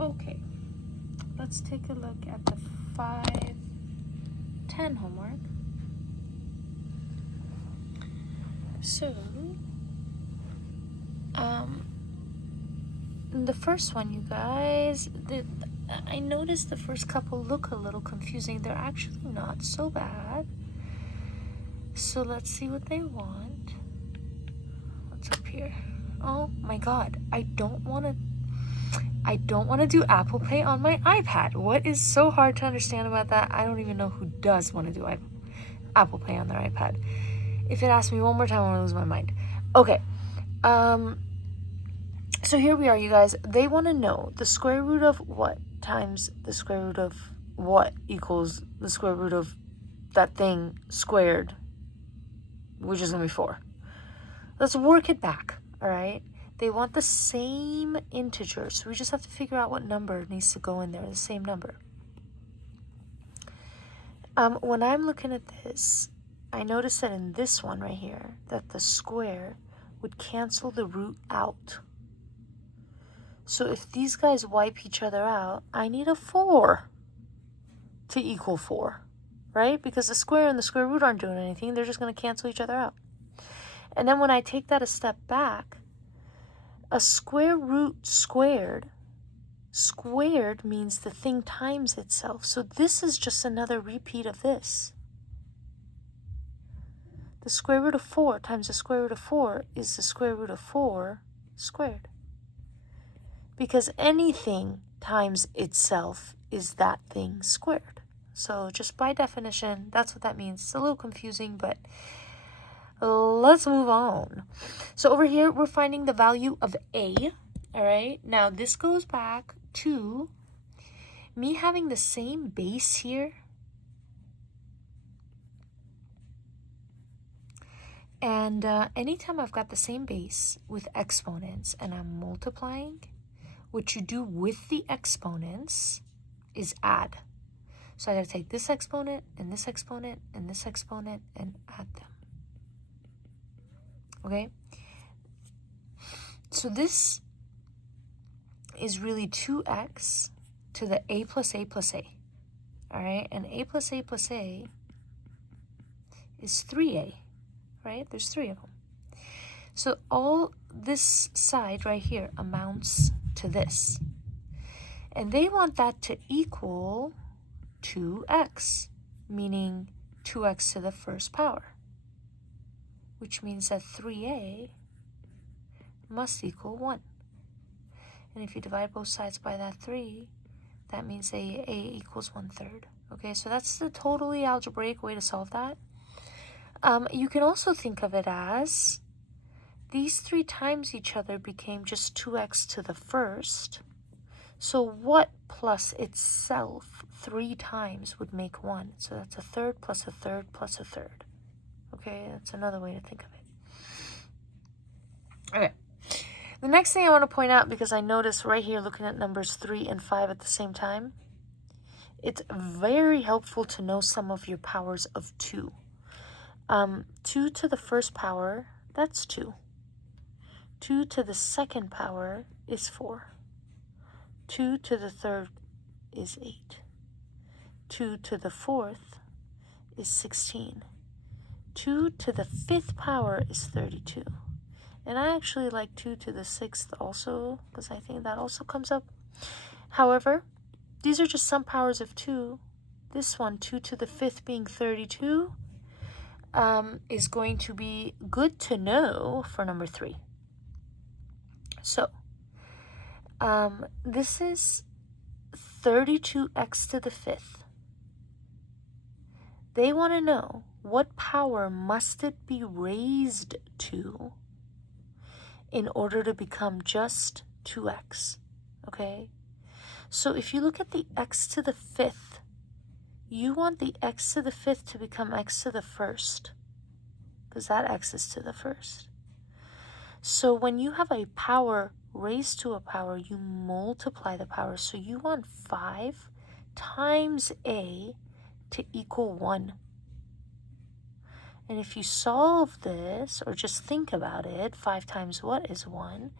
Okay, let's take a look at the 510 homework. So, the first one, you guys, I noticed the first couple look a little confusing. They're actually not so bad. So let's see what they want. What's up here? Oh my god, I don't want to do Apple Pay on my iPad. What is so hard to understand about that? I don't even know who does want to do Apple Pay on their iPad. If it asks me one more time, I'm gonna lose my mind. Okay. So here we are, you guys. They want to know the square root of what times the square root of what equals the square root of that thing squared, which is going to be 4. Let's work it back, all right? They want the same integer, so we just have to figure out what number needs to go in there, the same number. When I'm looking at this, I notice that in this one right here, that the square would cancel the root out. So if these guys wipe each other out, I need a 4 to equal 4, right? Because the square and the square root aren't doing anything. They're just going to cancel each other out. And then when I take that a step back, a square root squared means the thing times itself. So this is just another repeat of this. The square root of 4 times the square root of 4 is the square root of 4 squared. Because anything times itself is that thing squared. So just by definition, that's what that means. It's a little confusing, but let's move on. So over here, we're finding the value of a. All right. Now, this goes back to me having the same base here. And anytime I've got the same base with exponents and I'm multiplying, what you do with the exponents is add. So I gotta take this exponent and this exponent and this exponent and add them. Okay? So this is really 2x to the a plus a plus a. All right? And a plus a plus a is 3a, right? There's 3 of them. So all this side right here amounts to this. And they want that to equal 2x, meaning 2x to the first power, which means that 3a must equal 1. And if you divide both sides by that 3, that means a equals 1/3. Okay, so that's the totally algebraic way to solve that. You can also think of it as these 3 times each other became just 2x to the first. So what plus itself 3 times would make 1? So that's a third plus a third plus a third. Okay, that's another way to think of it. Okay. The next thing I want to point out, because I noticed right here looking at numbers 3 and 5 at the same time, it's very helpful to know some of your powers of 2. 2 to the first power, that's 2. 2 to the second power is 4. 2 to the third is 8. 2 to the fourth is 16. 2 to the fifth power is 32. And I actually like 2 to the sixth also, because I think that also comes up. However, these are just some powers of 2. This one, 2 to the fifth being 32, is going to be good to know for number 3. So, this is 32x to the fifth. They want to know what power must it be raised to in order to become just 2x, okay? So if you look at the x to the fifth, you want the x to the fifth to become x to the first, because that x is to the first. So when you have a power raised to a power, you multiply the power. So you want 5 times a to equal 1. And if you solve this, or just think about it, 5 times what is 1?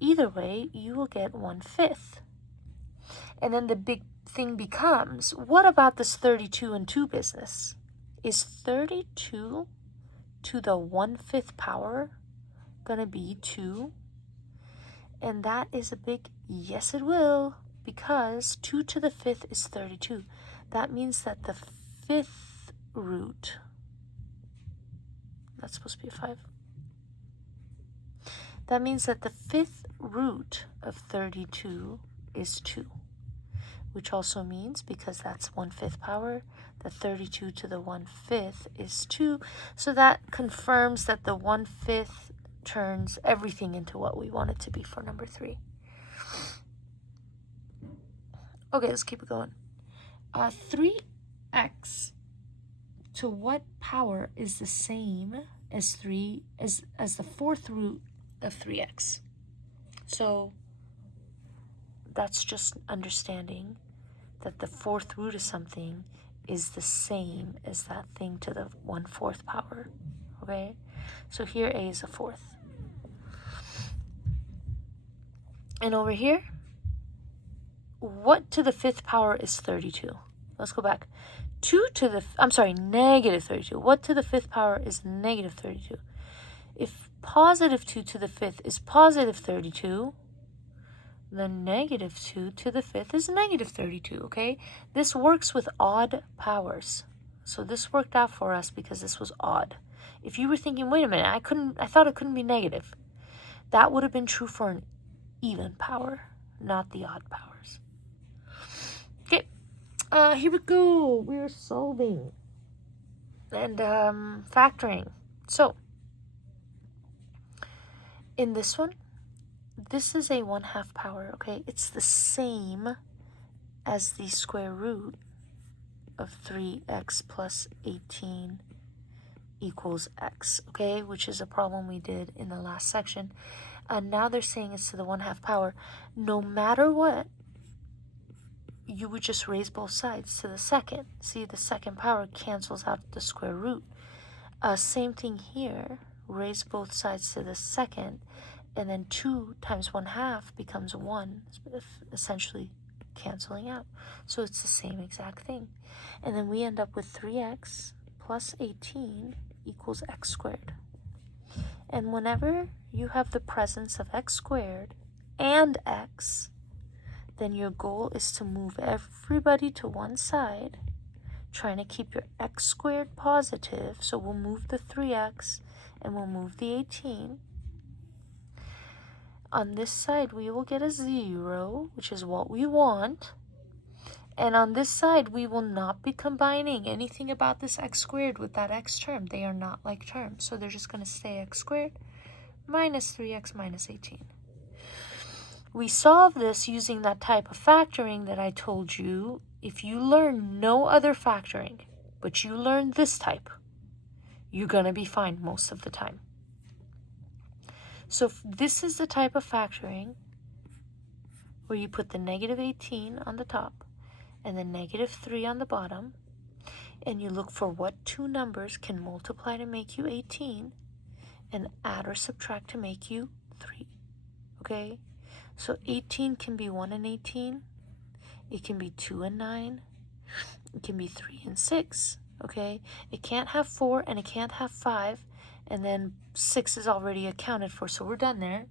Either way, you will get 1/5. And then the big thing becomes, what about this 32 and 2 business? Is 32 to the 1/5 power going to be 2? And that is a big yes, it will, because 2 to the 5th is 32. That means that the 5th root, that's supposed to be a 5. That means that the 5th root of 32 is 2, which also means, because that's 1/5 power, that 32 to the 1/5 is 2. So that confirms that the 1/5 turns everything into what we want it to be for number 3. Okay, let's keep it going. 3x to what power is the same as the 4th root of 3x? So that's just understanding that the 4th root of something is the same as that thing to the 1/4 power. Okay, so here a is a 4th. And over here, what to the 5th power is 32? Let's go back. Negative 32. What to the 5th power is negative 32? If positive 2 to the 5th is positive 32, then negative 2 to the 5th is negative 32, okay? This works with odd powers. So this worked out for us because this was odd. If you were thinking, wait a minute, I thought it couldn't be negative. That would have been true for an even power, not the odd powers. Okay, here we go. We are solving and factoring. So in this one, this is a 1/2 power, okay? It's the same as the square root of 3x plus 18 equals x, okay? Which is a problem we did in the last section. And now they're saying it's to the 1/2 power. No matter what, you would just raise both sides to the second. See, the second power cancels out the square root. Same thing here. Raise both sides to the second, and then 2 times 1/2 becomes 1, essentially canceling out. So it's the same exact thing. And then we end up with 3x plus 18 equals x squared. And whenever you have the presence of x squared and x, then your goal is to move everybody to one side, trying to keep your x squared positive. So we'll move the 3x and we'll move the 18. On this side, we will get a 0, which is what we want. And on this side, we will not be combining anything about this x squared with that x term. They are not like terms. So they're just going to stay x squared minus 3x minus 18. We solve this using that type of factoring that I told you. If you learn no other factoring, but you learn this type, you're going to be fine most of the time. So this is the type of factoring where you put the negative 18 on the top and the negative 3 on the bottom, and you look for what two numbers can multiply to make you 18 and add or subtract to make you 3. Okay? So 18 can be 1 and 18. It can be 2 and 9. It can be 3 and 6. Okay? It can't have 4 and it can't have 5. And then 6 is already accounted for, so we're done there.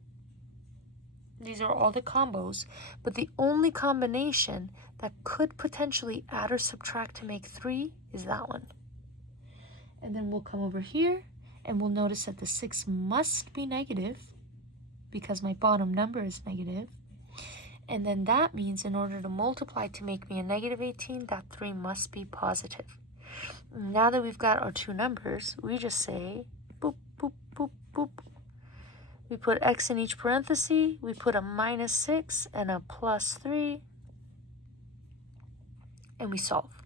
These are all the combos. But the only combination that could potentially add or subtract to make 3 is that one. And then we'll come over here and we'll notice that the 6 must be negative because my bottom number is negative. And then that means in order to multiply to make me a negative 18, that 3 must be positive. Now that we've got our two numbers, we just say boop, boop, boop, boop. We put x in each parenthesis. We put a minus 6 and a plus 3. And we solve.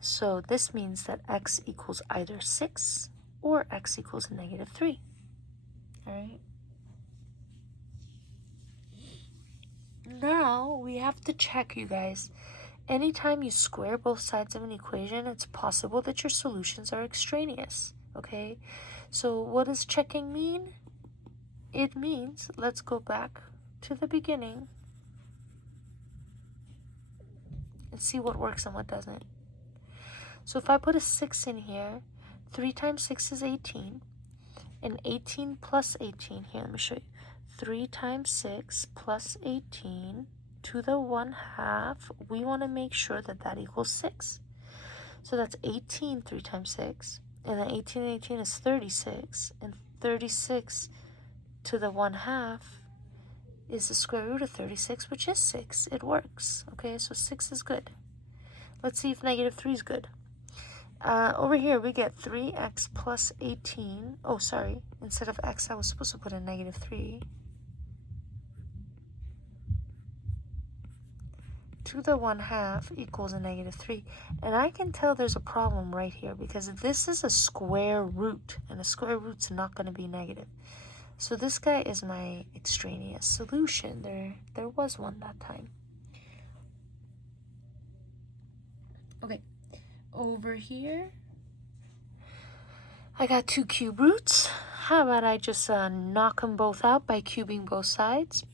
So this means that x equals either 6 or x equals negative 3. All right. Now we have to check, you guys. Anytime you square both sides of an equation, it's possible that your solutions are extraneous. Okay? So what does checking mean? It means, let's go back to the beginning. Let's see what works and what doesn't. So if I put a 6 in here, 3 times 6 is 18. And 18 plus 18, here, let me show you. 3 times 6 plus 18 to the 1/2. We want to make sure that that equals 6. So that's 18, 3 times 6. And then 18 and 18 is 36. And 36 to the 1/2 is the square root of 36, which is 6. It works. Okay, so 6 is good. Let's see if negative 3 is good. Over here, we get 3x plus 18. Oh, sorry. Instead of x, I was supposed to put a negative 3. To the 1/2 equals a negative 3. And I can tell there's a problem right here because this is a square root, and a square root's not going to be negative. So this guy is my extraneous solution. There was one that time. Okay, over here, I got 2 cube roots. How about I just knock them both out by cubing both sides?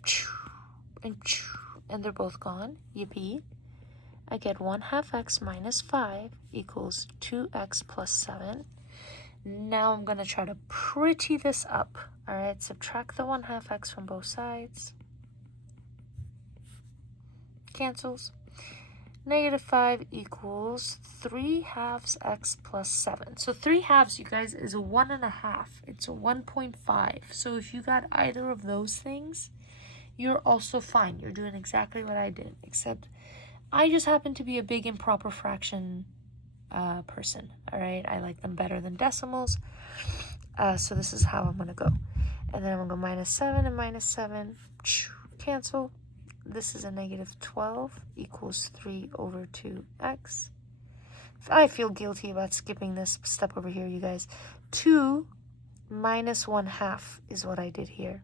And they're both gone. Yippee. I get 1/2 x minus 5 equals 2x plus 7. Now I'm going to try to pretty this up. All right, subtract the 1/2 x from both sides. Cancels. Negative 5 equals 3/2 x plus 7. So 3/2, you guys, is a 1.5. It's a 1.5. So if you got either of those things, you're also fine. You're doing exactly what I did, except I just happen to be a big improper fraction person. All right, I like them better than decimals. So this is how I'm going to go. And then I'm going to go minus 7 and minus 7. Cancel. This is a negative 12 equals 3 over 2x. I feel guilty about skipping this step over here, you guys. 2 minus 1/2 is what I did here.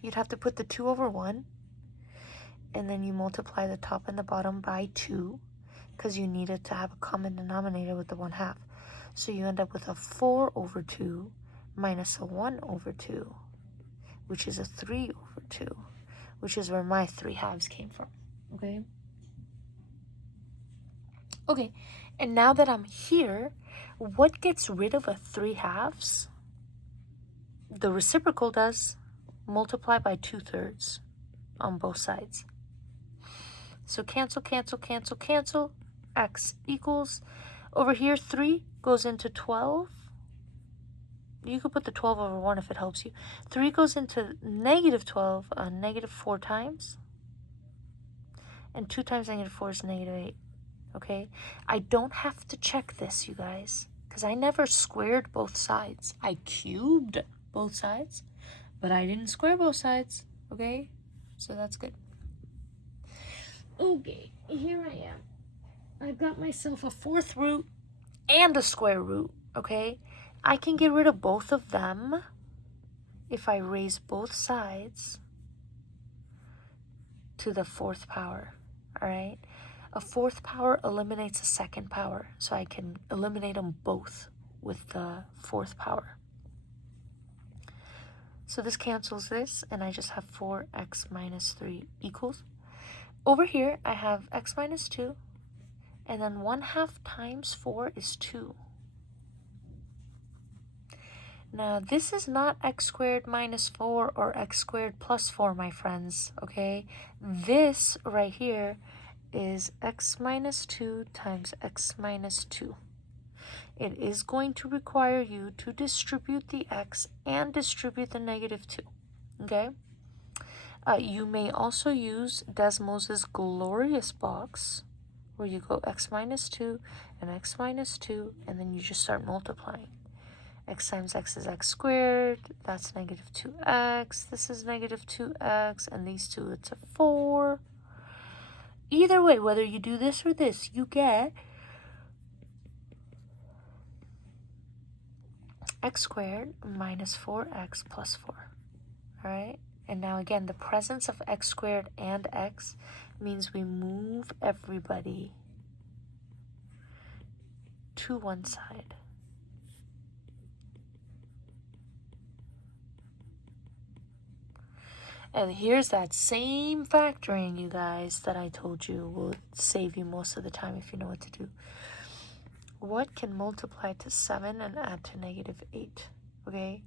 You'd have to put the 2 over 1, and then you multiply the top and the bottom by 2, because you needed to have a common denominator with the 1/2. So you end up with a 4 over 2 minus a 1 over 2, which is a 3 over 2, which is where my 3/2 came from, okay? Okay, and now that I'm here, what gets rid of a 3/2? The reciprocal does. Multiply by 2/3 on both sides. So cancel, cancel, cancel, cancel. X equals, over here, 3 goes into 12. You could put the 12 over 1 if it helps you. 3 goes into negative 12, negative 4 times. And 2 times negative 4 is negative 8. Okay? I don't have to check this, you guys, because I never squared both sides. I cubed both sides, but I didn't square both sides. Okay? So that's good. Okay, here I am. I've got myself a 4th root and a square root, okay? I can get rid of both of them if I raise both sides to the 4th power, all right? A 4th power eliminates a 2nd power, so I can eliminate them both with the 4th power. So this cancels this, and I just have 4x minus 3 equals. Over here, I have x minus 2, and then 1/2 times 4 is 2. Now, this is not x squared minus 4 or x squared plus 4, my friends, okay? This right here is x minus 2 times x minus 2. It is going to require you to distribute the x and distribute the negative 2, okay? You may also use Desmos's glorious box, where you go x minus 2 and x minus 2, and then you just start multiplying. X times x is x squared. That's negative 2x. This is negative 2x, and these two, it's a 4. Either way, whether you do this or this, you get x squared minus 4x plus 4, all right? And now again, the presence of x squared and x means we move everybody to one side. And here's that same factoring, you guys, that I told you will save you most of the time if you know what to do. What can multiply to 7 and add to -8? Okay.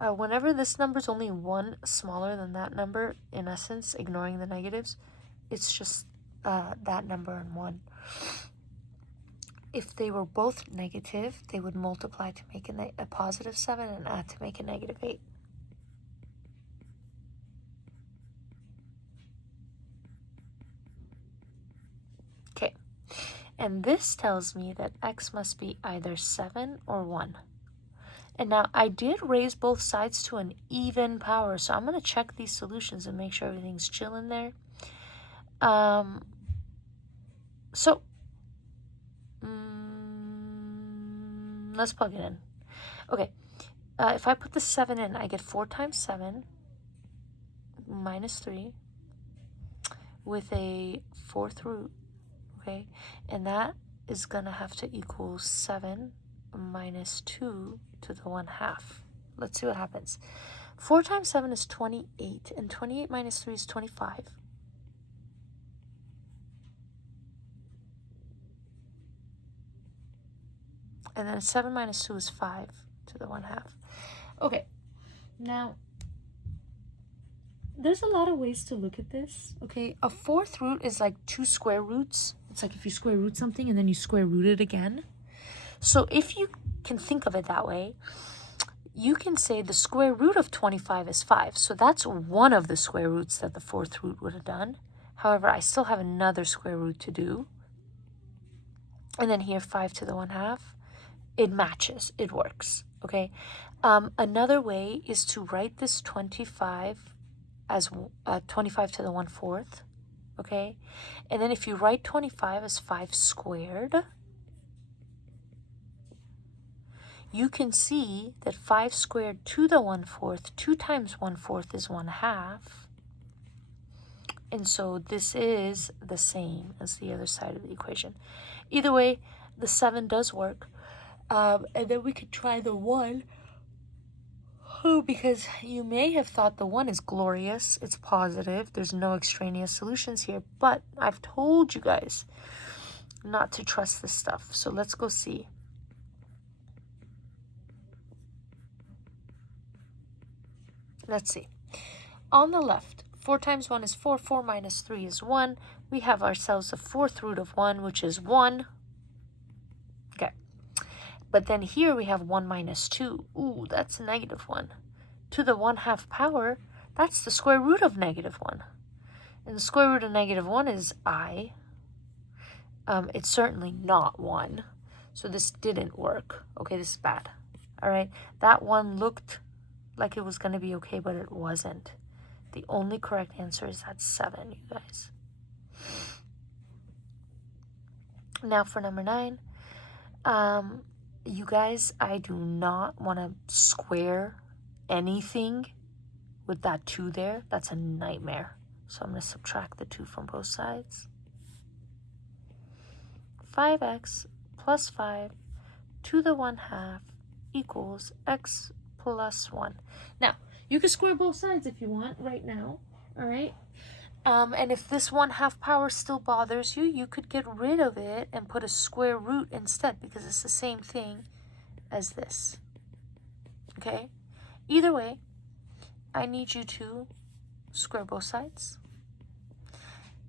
Whenever this number is only one smaller than that number, in essence, ignoring the negatives, it's just that number and 1. If they were both negative, they would multiply to make a positive 7 and add to make a -8. Okay, and this tells me that x must be either 7 or 1. And now I did raise both sides to an even power, so I'm going to check these solutions and make sure everything's chill in there. Let's plug it in. Okay, if I put the 7 in, I get 4 times 7 minus 3 with a 4th root, okay? And that is going to have to equal 7 minus 2 to the 1/2. Let's see what happens. 4 times 7 is 28, and 28 minus 3 is 25. And then 7 minus 2 is 5 to the 1/2. Okay, now there's a lot of ways to look at this, okay? A 4th root is like 2 square roots. It's like if you square root something and then you square root it again. So if you can think of it that way, you can say the square root of 25 is 5. So that's one of the square roots that the 4th root would have done. However, I still have another square root to do. And then here, 5 to the 1/2. It matches. It works, okay? Another way is to write this 25 as 25 to the 1/4, okay? And then if you write 25 as 5 squared, you can see that 5 squared to the 1/4, 2 times 1/4 is 1/2. And so this is the same as the other side of the equation. Either way, the 7 does work. And then we could try the 1. Because you may have thought the 1 is glorious. It's positive. There's no extraneous solutions here. But I've told you guys not to trust this stuff. So let's go see. Let's see. On the left, 4 times 1 is 4. 4 minus 3 is 1. We have ourselves a 4th root of 1, which is 1. Okay. But then here we have 1 minus 2. Ooh, that's -1. To the 1/2 power, that's the square root of -1. And the square root of -1 is I. It's certainly not 1. So this didn't work. Okay, this is bad. All right. That one looked like it was going to be okay, but it wasn't. The only correct answer is that 7, you guys. Now for number 9. You guys, I do not want to square anything with that 2 there. That's a nightmare. So I'm going to subtract the 2 from both sides. 5x plus 5 to the 1/2 equals x plus 1. Now, you can square both sides if you want right now, all right? And if this 1/2 power still bothers you, you could get rid of it and put a square root instead, because it's the same thing as this, okay? Either way, I need you to square both sides.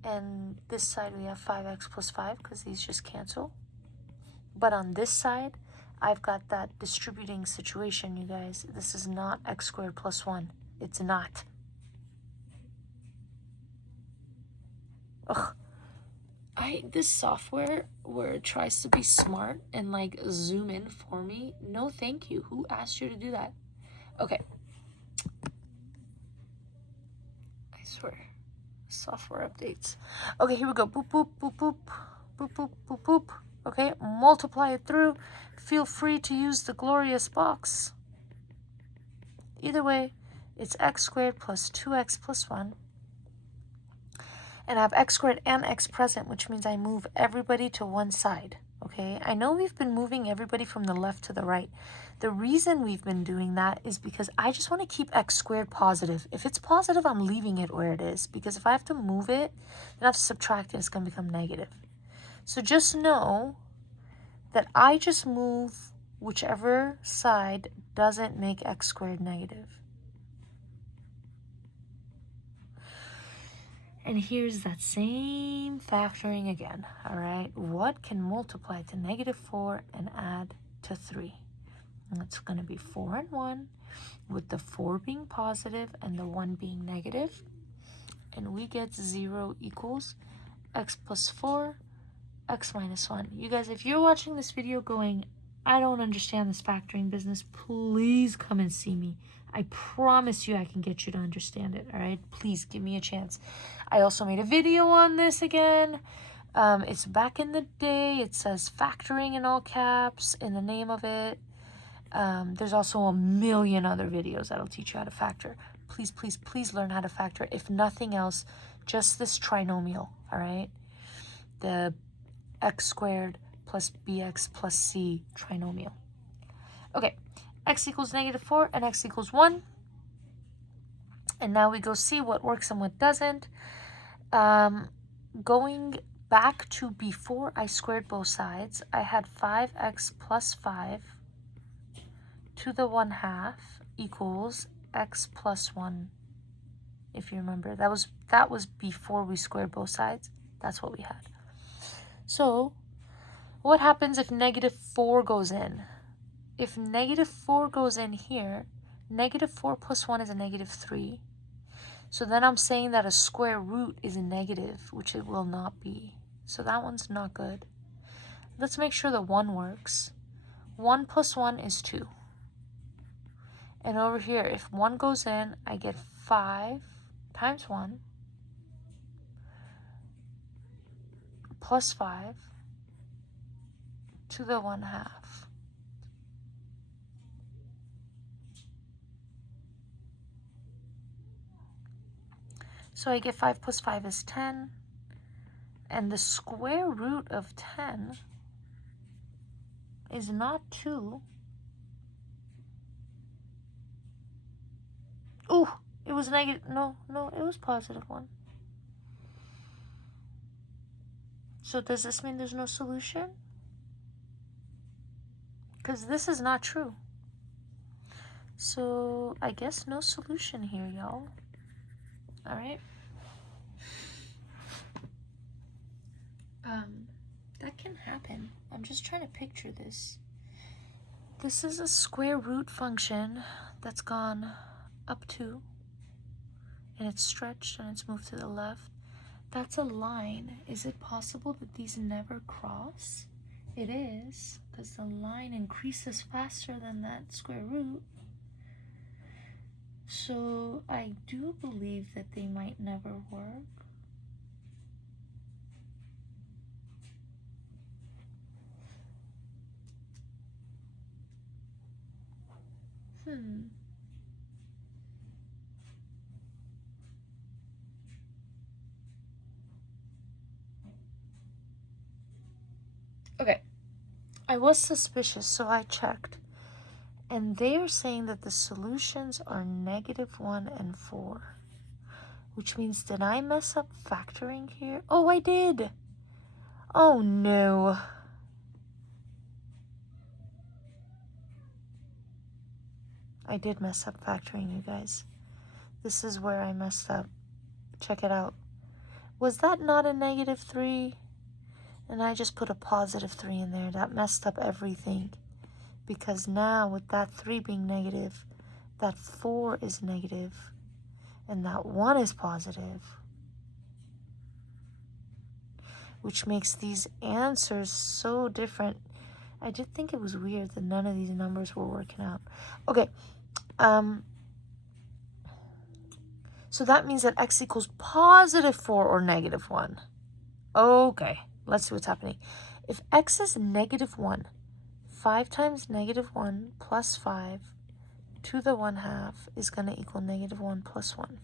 And this side we have 5x plus 5 because these just cancel. But on this side, I've got that distributing situation, you guys. This is not x squared plus 1. It's not. Ugh. This software where it tries to be smart and like zoom in for me, no thank you. Who asked you to do that? Okay. I swear. Software updates. Okay, here we go. Boop, boop, boop, boop. Boop, boop, boop, boop. Okay, multiply it through. Feel free to use the glorious box. Either way, it's x squared plus 2x plus 1. And I have x squared and x present, which means I move everybody to one side. Okay, okay? I know we've been moving everybody from the left to the right. The reason we've been doing that is because I just want to keep x squared positive. If it's positive, I'm leaving it where it is, because if I have to move it, then I have to subtract it, it's going to become negative. So just know that I just move whichever side doesn't make x squared negative. And here's that same factoring again, all right? What can multiply to -4 and add to 3? And it's going to be 4 and 1, with the 4 being positive and the 1 being negative. And we get 0 equals x plus 4, x minus 1. You guys, if you're watching this video going, I don't understand this factoring business, please come and see me. I promise you I can get you to understand it, all right? Please give me a chance. I also made a video on this again. It's back in the day. It says factoring in all caps in the name of it. There's also a million other videos that'll teach you how to factor. Please, please, please learn how to factor. If nothing else, just this trinomial, all right? The x squared plus bx plus c trinomial. Okay, x equals -4 and x equals 1. And now we go see what works and what doesn't. Going back to before I squared both sides, I had 5x plus 5 to the 1/2 equals x plus 1. If you remember, that was before we squared both sides. That's what we had. So what happens if -4 goes in? If -4 goes in here, -4 plus 1 is a -3. So then I'm saying that a square root is a negative, which it will not be. So that one's not good. Let's make sure the 1 works. 1 plus 1 is 2. And over here, if 1 goes in, I get 5 times 1 plus 5 to the 1/2. So I get 5 plus 5 is 10. And the square root of 10 is not 2. Oh, it was negative. No, it was positive 1. So does this mean there's no solution? Because this is not true. So I guess no solution here, y'all. All right. That can happen. I'm just trying to picture this. This is a square root function that's gone up 2, and it's stretched and it's moved to the left. That's a line. Is it possible that these never cross? It is, because the line increases faster than that square root. So I do believe that they might never work. Okay, I was suspicious, so I checked. And they are saying that the solutions are -1 and 4. Which means, did I mess up factoring here? Oh, I did! Oh, no. I did mess up factoring, you guys. This is where I messed up. Check it out. Was that not a -3? And I just put a +3 in there. That messed up everything. Because now with that 3 being negative, that 4 is negative, and that 1 is positive. Which makes these answers so different. I did think it was weird that none of these numbers were working out. Okay. So that means that x equals +4 or -1. Okay, let's see what's happening. If x is -1, 5 times -1 plus 5 to the 1/2 is going to equal -1 plus 1.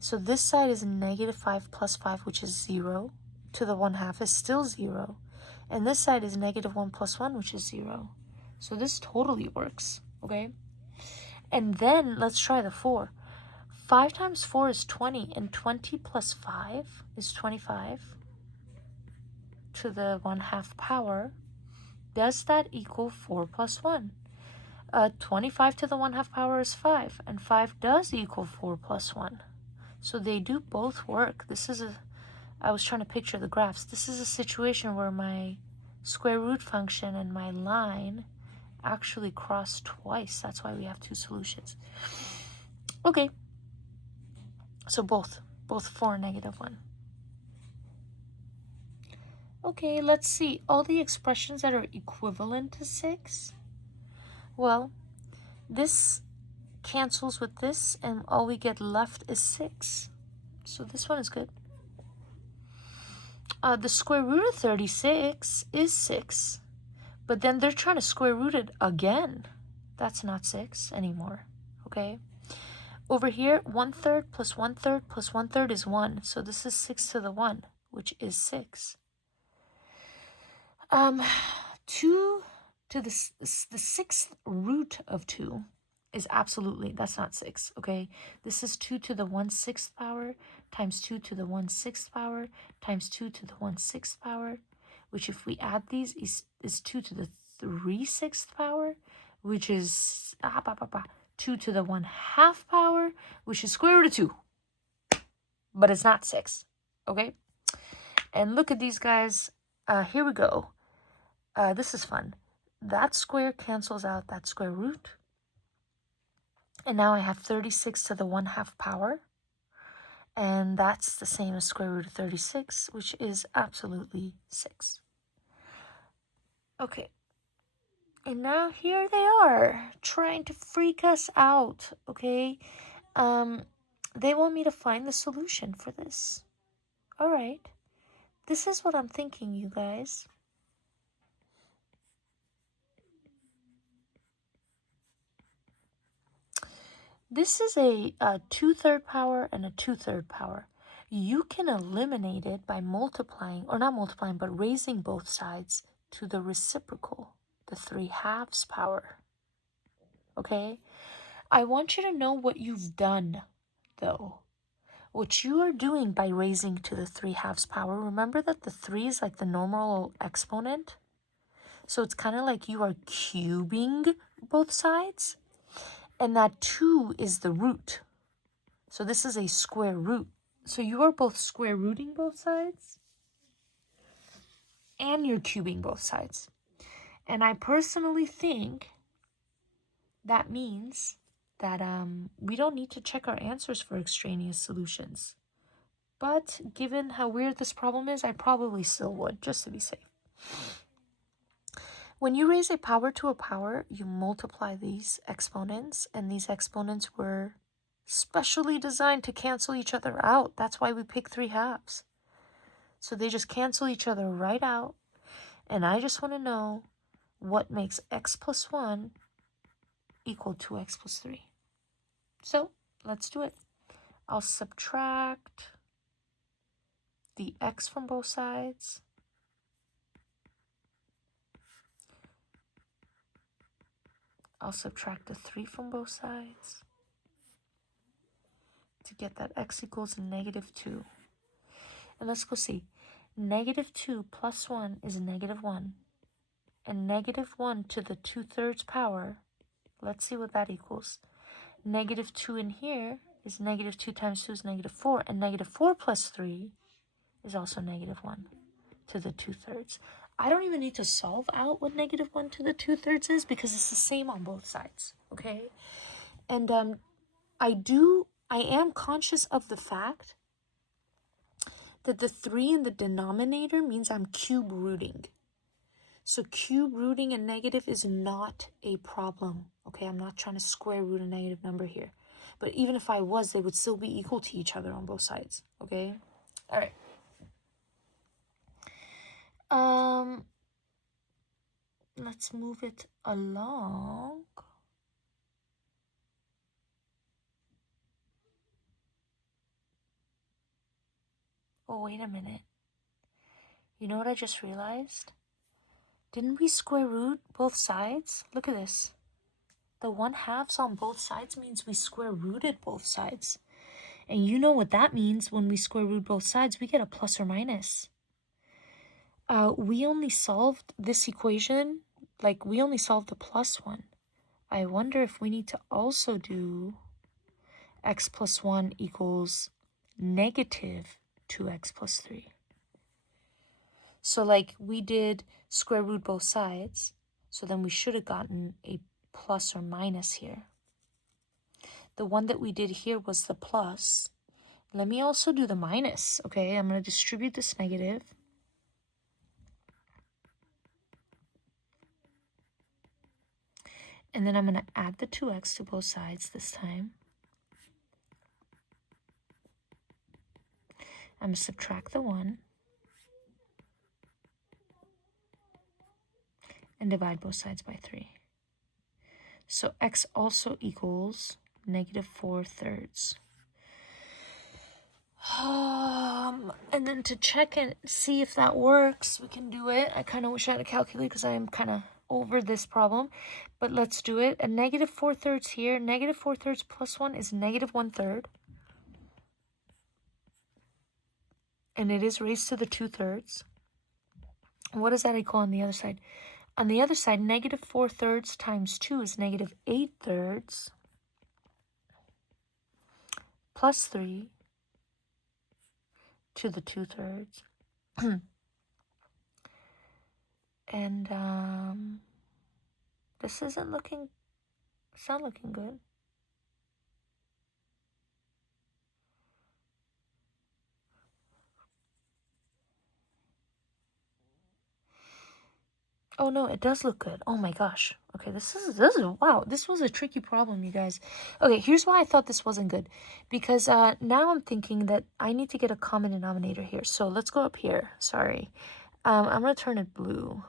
So this side is -5 plus 5, which is 0. To the 1/2 is still 0. And this side is negative 1 plus 1, which is 0. So this totally works, okay? And then let's try the 4. 5 times 4 is 20, and 20 plus 5 is 25 to the 1/2 power. Does that equal 4 plus 1? 25 to the 1/2 power is 5, and 5 does equal 4 plus 1. So they do both work. I was trying to picture the graphs. This is a situation where my square root function and my line actually cross twice. That's why we have two solutions. Okay, so both 4 and negative 1. Okay, let's see. All the expressions that are equivalent to 6. Well, this cancels with this, and all we get left is 6. So this one is good. The square root of 36 is 6. But then they're trying to square root it again. That's not 6 anymore, okay? Over here, 1/3 plus 1/3 plus 1/3 is 1. So this is 6 to the 1, which is 6. 2 to the 6th root of 2 is absolutely, that's not 6, okay? This is 2 to the 1/6 power times 2 to the 1/6 power times 2 to the 1/6 power, which if we add these is 2 to the 3/6 power, which is 2 to the 1/2 power, which is square root of 2. But it's not 6, okay? And look at these guys. Here we go. This is fun. That square cancels out that square root. And now I have 36 to the 1/2 power. And that's the same as square root of 36, which is absolutely 6. Okay. And now here they are, trying to freak us out, okay? They want me to find the solution for this. All right. This is what I'm thinking, you guys. This is a 2/3 power and a 2/3 power. You can eliminate it by multiplying, or not multiplying, but raising both sides to the reciprocal, the 3/2 power. Okay? I want you to know what you've done, though. What you are doing by raising to the 3/2 power, remember that the 3 is like the normal exponent? So it's kind of like you are cubing both sides. And that 2 is the root. So this is a square root. So you are both square rooting both sides and you're cubing both sides. And I personally think that means that we don't need to check our answers for extraneous solutions. But given how weird this problem is, I probably still would, just to be safe. When you raise a power to a power, you multiply these exponents, and these exponents were specially designed to cancel each other out. That's why we pick 3/2. So they just cancel each other right out. And I just want to know what makes x plus 1 equal to x plus 3. So let's do it. I'll subtract the x from both sides. I'll subtract the 3 from both sides to get that x equals -2. And let's go see. -2 plus 1 is -1. And -1 to the 2/3 power, let's see what that equals. -2 in here is -2 times 2 is -4. And -4 plus 3 is also -1 to the 2/3. I don't even need to solve out what -1 to the 2/3 is because it's the same on both sides, okay? And I am conscious of the fact that the 3 in the denominator means I'm cube rooting. So cube rooting a negative is not a problem, okay? I'm not trying to square root a negative number here. But even if I was, they would still be equal to each other on both sides, okay? All right. Let's move it along. Oh, wait a minute. You know what I just realized? Didn't we square root both sides? Look at this. The 1/2 on both sides means we square rooted both sides. And you know what that means when we square root both sides, we get a plus or minus. We only solved this equation, like we only solved the plus one. I wonder if we need to also do x plus 1 equals negative 2x plus 3. So like we did square root both sides, so then we should have gotten a plus or minus here. The one that we did here was the plus. Let me also do the minus, okay? I'm going to distribute this negative. And then I'm going to add the 2x to both sides this time. I'm going to subtract the 1. And divide both sides by 3. So x also equals negative 4/3. And then to check and see if that works, we can do it. I kind of wish I had a calculator because I am kind of over this problem. But let's do it. A negative 4/3 here. Negative 4/3 plus 1 is negative 1/3. And it is raised to the 2/3. What does that equal on the other side? On the other side, negative 4/3 times 2 is negative 8/3 plus 3 to the 2/3. And this isn't looking, it's not looking good. Oh no, it does look good. Oh my gosh. Okay, this is wow, this was a tricky problem, you guys. Okay, here's why I thought this wasn't good. Because now I'm thinking that I need to get a common denominator here. So let's go up here. Sorry. I'm going to turn it blue.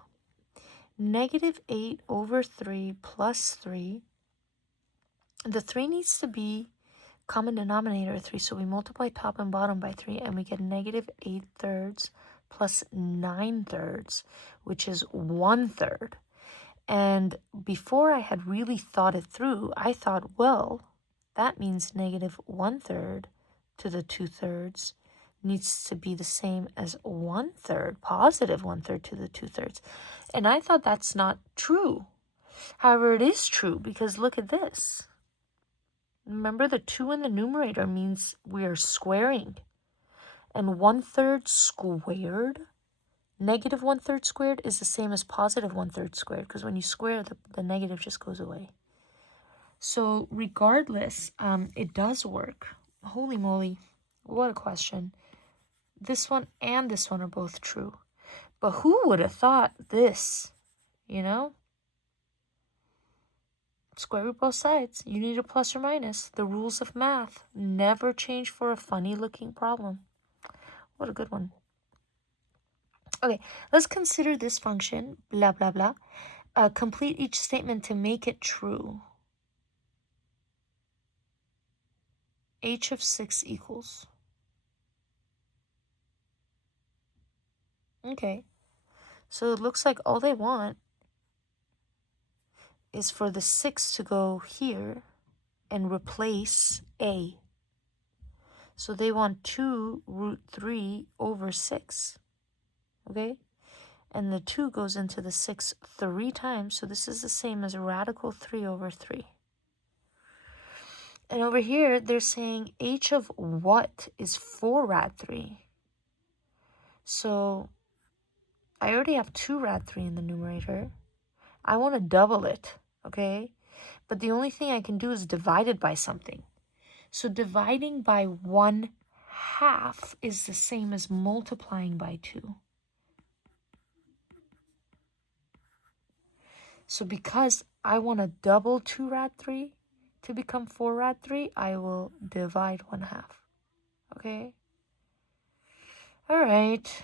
Negative 8/3 plus 3. The 3 needs to be common denominator 3. So we multiply top and bottom by 3 and we get negative 8/3 plus 9/3, which is 1/3. And before I had really thought it through, I thought, well, that means negative 1/3 to the 2/3 needs to be the same as 1/3, positive 1/3 to the 2/3. And I thought that's not true. However, it is true because look at this. Remember, the 2 in the numerator means we are squaring. And 1/3 squared, negative 1/3 squared is the same as positive 1/3 squared, because when you square, the negative just goes away. So regardless, it does work. Holy moly, what a question. This one and this one are both true. But who would have thought this, you know? Square root both sides. You need a plus or minus. The rules of math never change for a funny looking problem. What a good one. Okay, let's consider this function, blah, blah, blah. Complete each statement to make it true. H of 6 equals. Okay, so it looks like all they want is for the 6 to go here and replace A. So they want 2√3/6. Okay? And the 2 goes into the 6 3 times. So this is the same as radical 3/3. And over here, they're saying h of what is 4rad3. So I already have 2rad3 in the numerator. I want to double it, okay? But the only thing I can do is divide it by something. So dividing by 1/2 is the same as multiplying by 2. So because I want to double 2rad3 to become 4rad3, I will divide 1/2. Okay? All right.